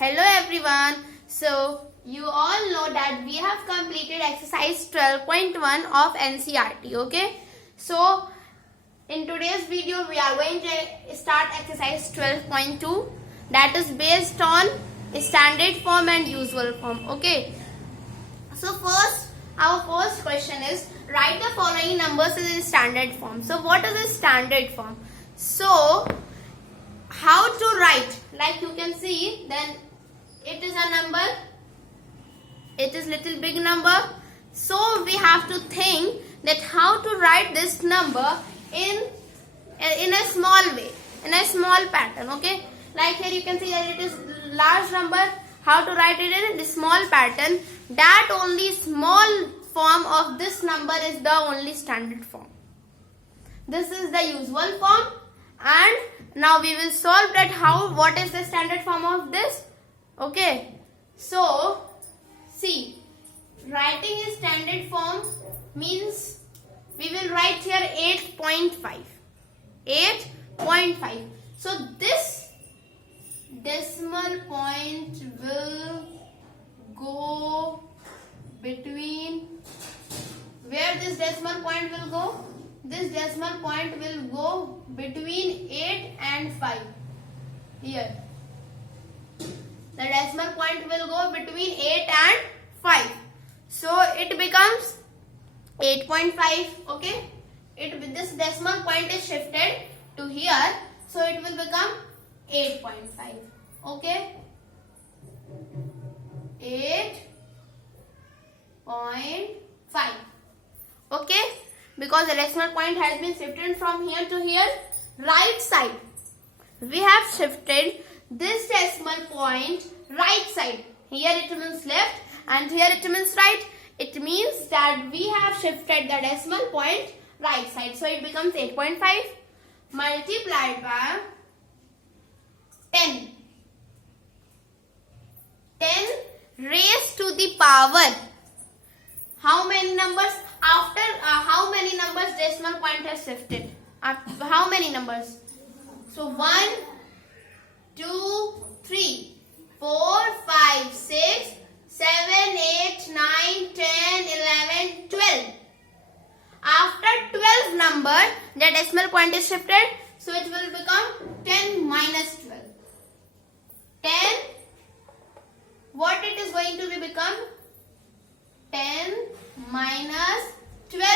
Hello everyone. So you all know that we have completed exercise 12.1 of NCERT. Okay. So in today's video we are going to start exercise 12.2, that is based on standard form and usual form. Okay. So our first question is, write the following numbers in standard form. So what is a standard form? So how to write? Like you can see, then it is a number, it is little big number. So we have to think that how to write this number in a small way, in a small pattern. Okay, like here you can see that it is large number. How to write it in a small pattern? That only small form of this number is the only standard form. This is the usual form, and now we will solve that what is the standard form of this. Okay, so see, writing in standard form means we will write here 8.5. 8.5. So this decimal point will go between, where this decimal point will go? This decimal point will go between 8 and 5. Here. The decimal point will go between 8 and 5. So it becomes 8.5. Okay. This decimal point is shifted to here. So it will become 8.5. Okay. 8.5. Okay. Because the decimal point has been shifted from here to here. Right side, we have shifted this decimal point right side. Here it means left and here it means right. It means that we have shifted the decimal point right side. So it becomes 8.5 multiplied by 10. 10 raised to the power. How many numbers? After how many numbers decimal point has shifted? How many numbers? So 1, 2, 3, 4, 5, 6, 7, 8, 9, 10, 11, 12. After 12 number, the decimal point is shifted. So it will become 10 minus 12. 10, what it is going to be become? 10 minus 12.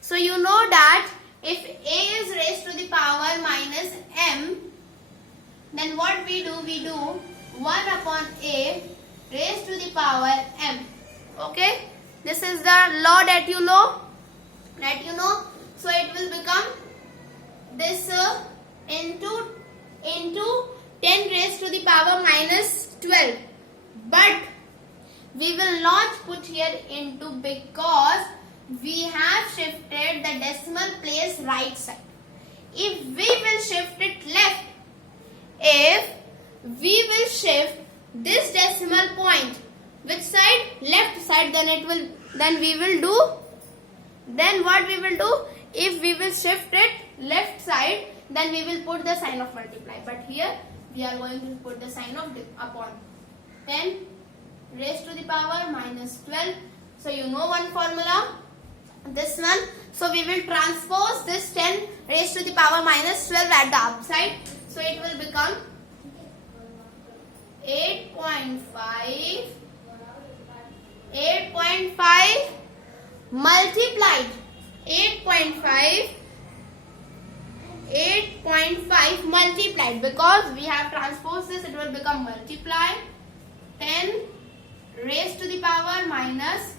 So you know that if a is raised to the power minus m, then what we do? We do 1 upon a raised to the power m. Okay, this is the law that you know. So it will become this into 10 raised to the power minus 12. But we will not put here into, because we have shifted the decimal place right side. If we will shift it left, if we will shift this decimal point, which side? Left side, then what we will do? If we will shift it left side, then we will put the sign of multiply. But here we are going to put the sign of upon. 10 raised to the power minus 12. So you know one formula, this one. So we will transpose this 10 raised to the power minus 12 at the upside. So it will become 8.5 multiplied 8.5 multiplied, because we have transposed this, it will become multiply 10 raised to the power minus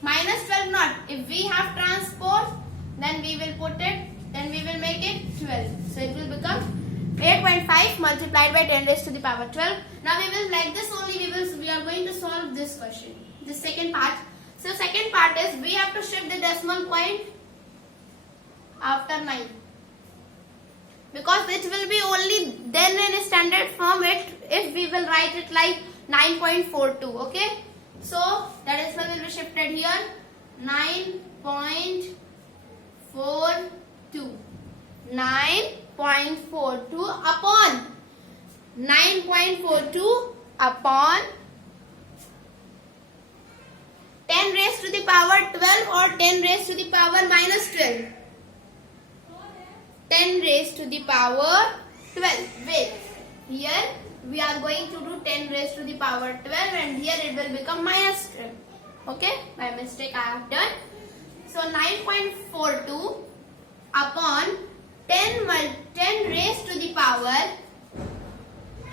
12 not. If we have transposed, then we will put it, then we will make it 12. So it will become 8.5 multiplied by 10 raised to the power 12. Now we will, like this only, we are going to solve this question, the second part. So second part is, we have to shift the decimal point after 9. Because it will be only then in a standard form if we will write it like 9.42. Okay, so the decimal will be shifted here, 9.42. 9.42 upon 9.42 upon 10 raised to the power 12 or 10 raised to the power minus 12. 10 raised to the power 12. Wait, here we are going to do 10 raised to the power 12 and here it will become minus 12. Okay, by mistake I have done. So 9.42 upon 10 raised to the power,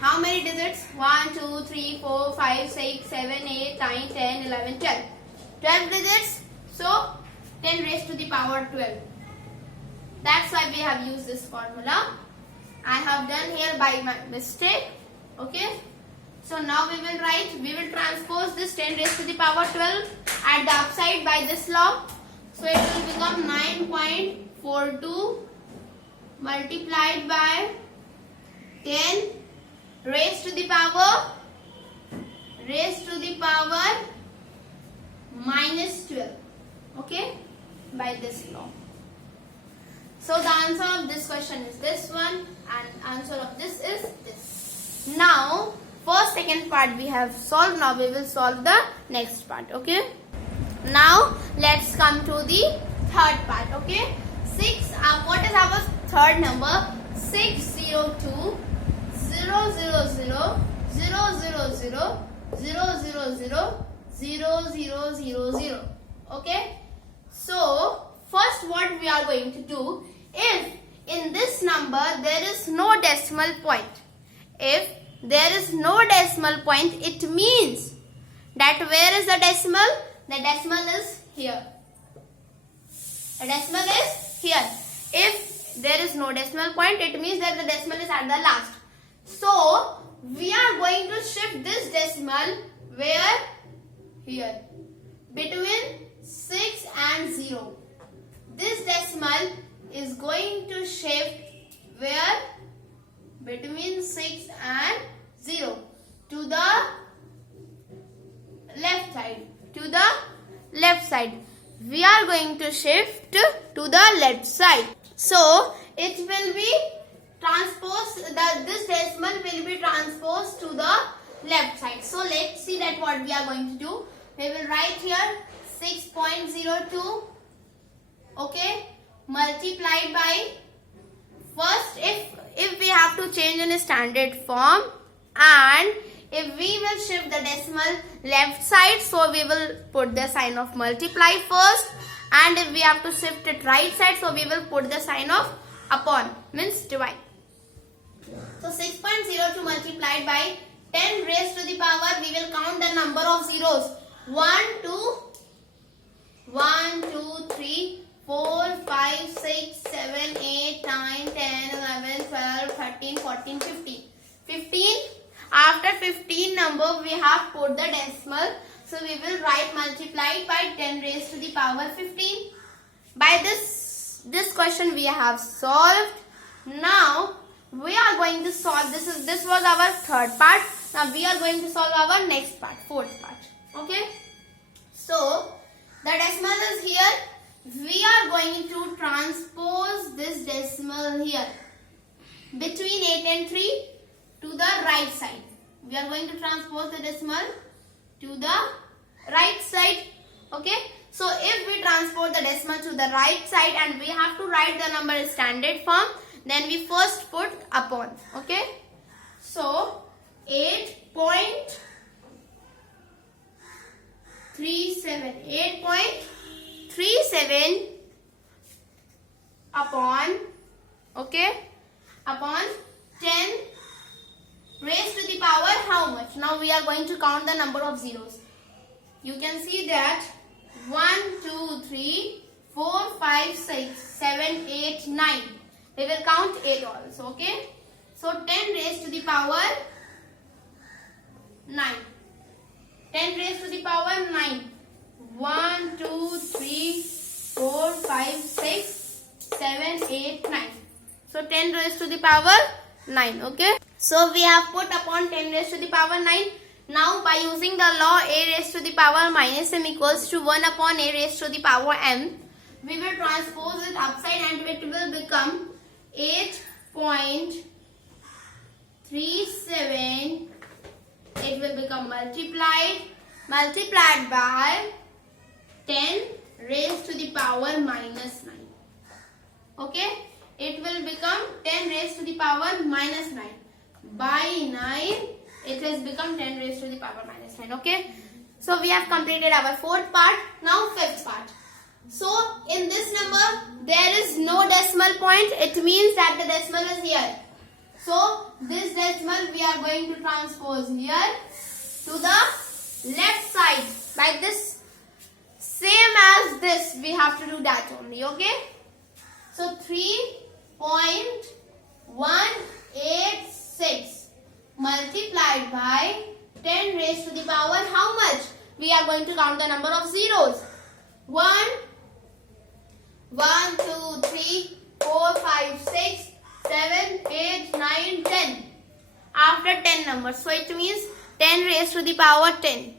how many digits? 1, 2, 3, 4, 5, 6, 7, 8, 9, 10, 11, 12. 12 digits. So 10 raised to the power 12. That's why we have used this formula. I have done here by my mistake. Okay. So now we will transpose this 10 raised to the power 12 at the upside by this law. So it will become 9.42 multiplied by 10 raised to the power minus 12. Okay, by this law. So the answer of this question is this one and answer of this is this. Now first second part we have solved. Now we will solve the next part. Okay, now let's come to the third part. Okay, what is our third number? 602 000 000. Okay, so first what we are going to do, if in this number there is no decimal point, if there is no decimal point, it means that where is the decimal? The decimal is here. The decimal is here. If there is no decimal point, it means that the decimal is at the last. So we are going to shift this decimal where? Here. Between 6 and 0. This decimal is going to shift where? Between 6 and 0. To the left side. To the left side. We are going to shift to the left side. So it will be transposed, this decimal will be transposed to the left side. So let's see that what we are going to do. We will write here 6.02, okay, multiplied by, first if we have to change in a standard form, and if we will shift the decimal left side, so we will put the sign of multiply first, and if we have to shift it right side, so we will put the sign of upon, means divide. So 6.02 multiplied by 10 raised to the power, we will count the number of zeros. 1, 2, 3, 4, 5, 6, 7, 8, 9, 10, 11, 12, 13, 14, 15. 15. After 15 number, we have put the decimal. So we will write multiplied by 10 raised to the power 15. By this question we have solved. Now we are going to solve, this was our third part. Now we are going to solve our next part, fourth part. Okay, so the decimal is here. We are going to transpose this decimal here between 8 and 3 to the right side. We are going to transpose the decimal to the right side. Okay, so if we transpose the decimal to the right side and we have to write the number in standard form, then we first put upon. Okay, so 8.37 upon, okay, upon 10 raised to the power how much? Now we are going to count the number of zeros. You can see that 1, 2, 3, 4, 5, 6, 7, 8, 9. We will count 8 also. Okay. So 10 raised to the power 9. 10 raised to the power 9. 1, 2, 3, 4, 5, 6, 7, 8, 9. So 10 raised to the power 9. Okay. So we have put upon 10 raised to the power 9. Now by using the law a raised to the power minus m equals to 1 upon a raised to the power m, we will transpose it upside and it will become 8.37 3, 7. It will become multiplied by 10 raised to the power minus 9. Okay, it will become 10 raised to the power minus 9. By 9, it has become 10 raised to the power minus 9. Okay, so we have completed our fourth part. Now fifth part. So in this number, there is no decimal point. It means that the decimal is here. So this decimal we are going to transpose here to the left side like this. Same as this, we have to do that only. Okay. So 3.186 multiplied by 10 raised to the power how much? We are going to count the number of zeros. 1, 2, 3, 4, 5, 6, 7, 8, 9, 10. After 10 numbers. So it means 10 raised to the power 10.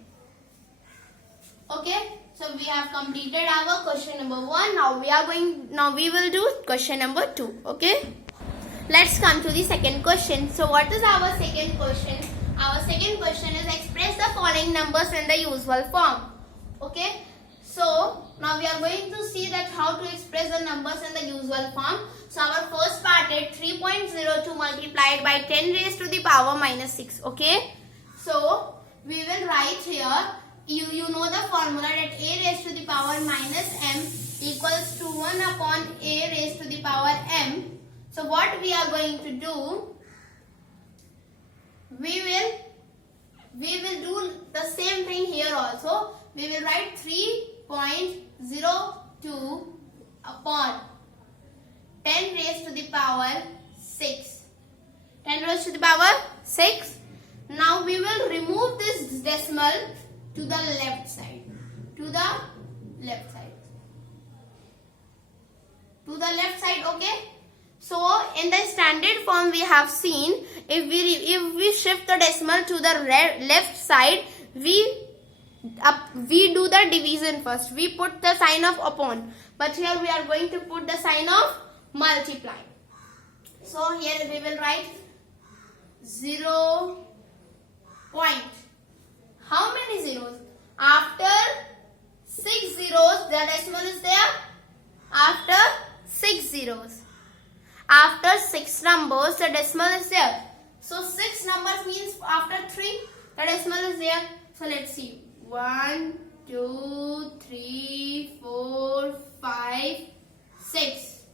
Okay. So we have completed our question number 1. Now we will do question number 2. Okay. Let's come to the second question. So what is our second question? Our second question is express the following numbers in the usual form. Okay. So now we are going to see that how to express the numbers in the usual form. So our first part is 3.02 multiplied by 10 raised to the power minus 6. Okay. So we will write here. You know the formula that a raised to the power minus m equals to 1 upon a raised to the power m. So what we are going to do, we will do the same thing here also. We will write 3.02 upon 10 raised to the power 6. 10 raised to the power 6. Now we will remove this decimal to the left side. To the left side, okay? So in the standard form we have seen, if we shift the decimal to the left side, we do the division first. We put the sign of upon. But here we are going to put the sign of multiply. So here we will write 0. How many zeros? After 6 zeros, the decimal is there. After 6 zeros. After 6 numbers, the decimal is there. So 6 numbers means after 3, the decimal is there. So let's see. 1, 2, 3, 4, 5, 6.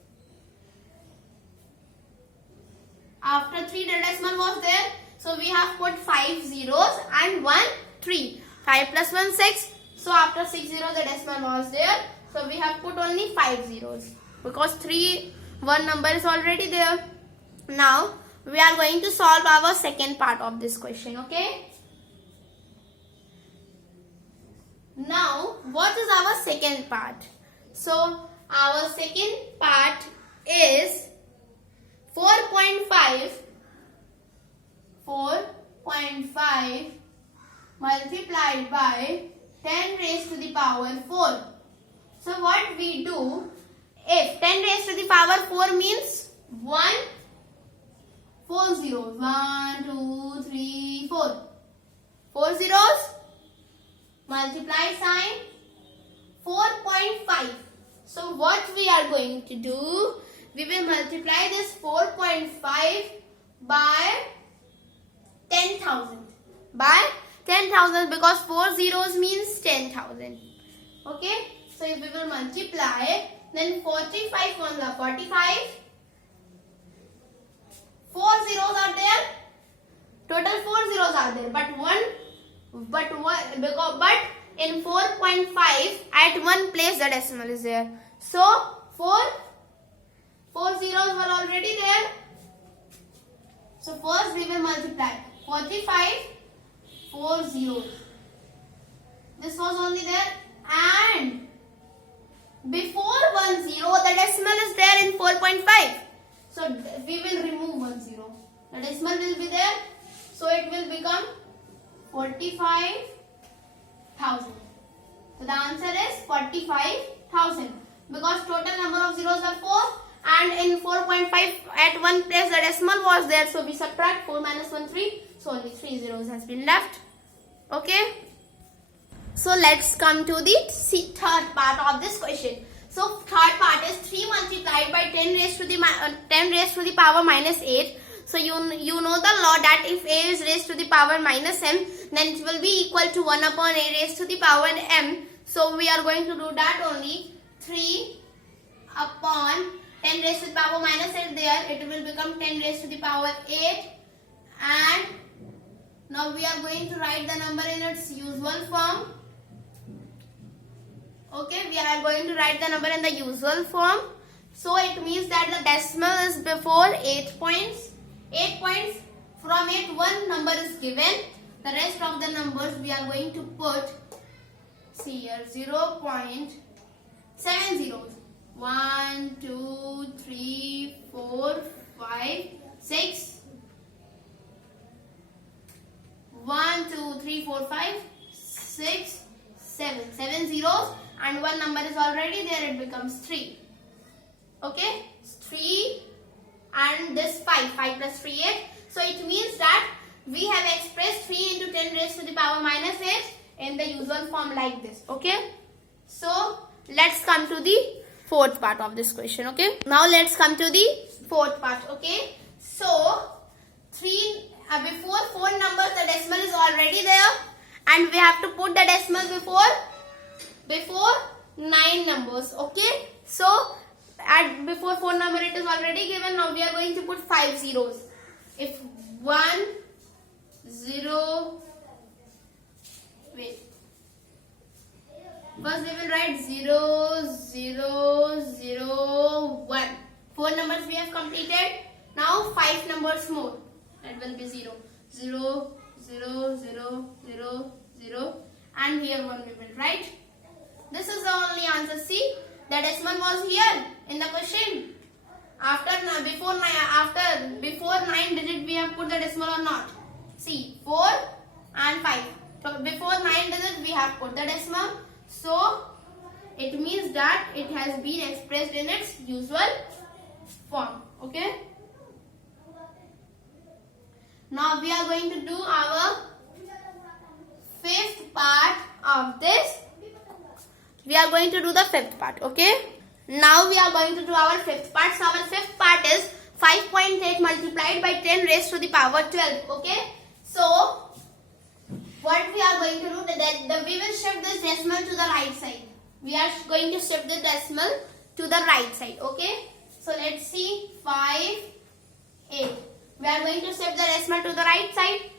After 3, the decimal was there. So we have put 5 zeros and 1 3. 5 plus 1 6. So after 6 zeros the decimal was there. So we have put only 5 zeros. Because 1 number is already there. Now we are going to solve our second part of this question. Okay. Now what is our second part? So our second part is 4.5 multiplied by 10 raised to the power 4. So what we do, if 10 raised to the power 4 means 4 zeros. 1, 2, 3, 4. 4 zeros. Multiply sign 4.5. So what we are going to do, we will multiply this 4.5 by 10,000. By 10,000 because 4 zeros means 10,000. Okay. So if we will multiply, then 45 formula 45. 4 zeros are there. Total 4 zeros are there. But in 4.5 at one place the decimal is there. So 4 zeros were already there. So first we will multiply 45, 4 zeros. This was only there, and before 1 0 the decimal is there in 4.5. So we will remove 1 0. The decimal will be there. So it will become 45,000. So the answer is 45,000 because total number of zeros are 4 and in 4.5 at one place the decimal was there, so we subtract 4 minus 1 3, so only 3 zeros has been left. Okay, so let's come to the third part of this question. So third part is 3 multiplied by 10 raised to the power minus 8. So you know the law that if a is raised to the power minus m, then it will be equal to 1 upon a raised to the power m. So we are going to do that only. 3 upon 10 raised to the power minus 8 there, it will become 10 raised to the power 8, and now we are going to write the number in its usual form. Okay, we are going to write the number in the usual form. So it means that the decimal is before 8 points. 8 points, from 8 one number is given. The rest of the numbers we are going to put, see here, 0.7 zeros. 1, 2, 3, 4, 5, 6. 1, 2, 3, 4, 5, 6, 7. 7 zeros, and one number is already there, it becomes 3. Okay, 3 and this 5 plus 3 8. So it means that we have expressed 3 into 10 raised to the power minus 8 in the usual form like this. Okay, so let's come to the fourth part of this question. Okay, now let's come to the fourth part. Okay, so before 4 numbers the decimal is already there, and we have to put the decimal before 9 numbers. Okay, so before 4 number it is already given. Now we are going to put 5 zeros. If 1 0, wait, first we will write 0 0 0 1. 4 numbers we have completed. Now 5 numbers more, that will be 0 0 0 0 0 0, and here 1 we will write. This is the only answer. See, the decimal was here in the question. Before 9 digit we have put the decimal or not? See, 4 and 5. So before 9 digit we have put the decimal. So it means that it has been expressed in its usual form. Okay. Now we are going to do our fifth part of this. We are going to do the fifth part. Okay. Now we are going to do our fifth part. So our fifth part is 5.8 multiplied by 10 raised to the power 12. Okay. So what we are going to do, we will shift this decimal to the right side. We are going to shift the decimal to the right side. Okay. So let's see, 5, 8. We are going to shift the decimal to the right side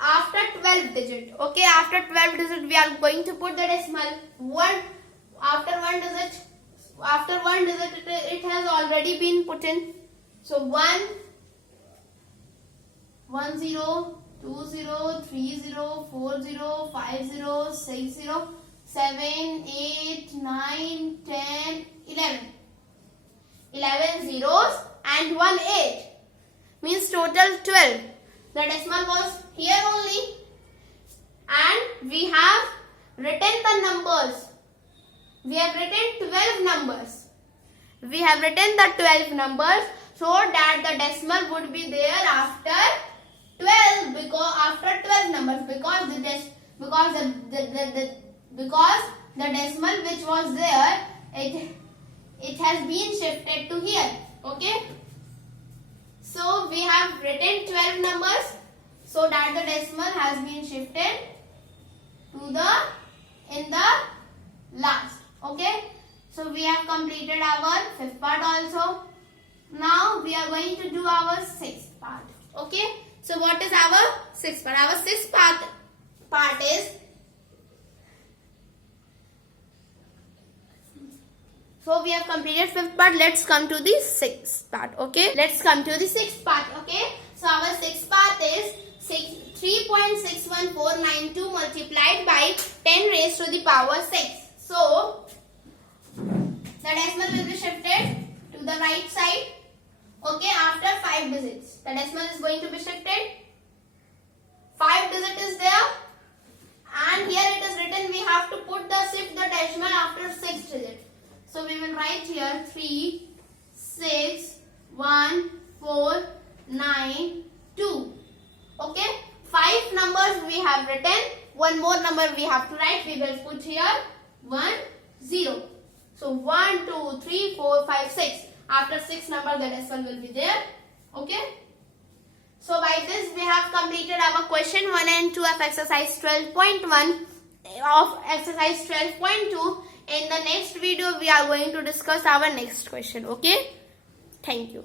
after 12 digit. Okay, after 12 digit we are going to put the decimal 1. After 1 digit it has already been put in. So 1 1 0, 2 0, 3 0, 4 0, 5 0, 6 0, 7, 8, 9, 10, 11. 11 zeros and 1 8. Means total 12. The decimal was here only, and we have written the numbers. We have written 12 numbers. We have written the 12 numbers so that the decimal would be there after 12, because after 12 numbers, because the decimal which was there, it has been shifted to here. Okay. So we have written 12 numbers so that the decimal has been shifted to in the last. Okay. So we have completed our fifth part also. Now we are going to do our sixth part. Okay. So what is our sixth part? Our sixth part is, so we have completed fifth part. Let's come to the sixth part. Okay. Let's come to the sixth part. Okay. So our sixth part is 3.61492 multiplied by 10 raised to the power 6. So the decimal will be shifted to the right side. Okay. After 5 digits, the decimal is going to be shifted. 5 digit is there, and here it is written we have to shift the decimal after 6 digit. So we will write here 3, 6, 6, 1, 4, 9, 2. Okay, 5 numbers we have written. One more number we have to write. We will put here 1, 0. So 1, 2, 3, 4, 5, 6. After 6 number the decimal will be there. Okay. So by this we have completed our question 1 and 2 of exercise 12.1 of exercise 12.2. In the next video we are going to discuss our next question. Okay. Thank you.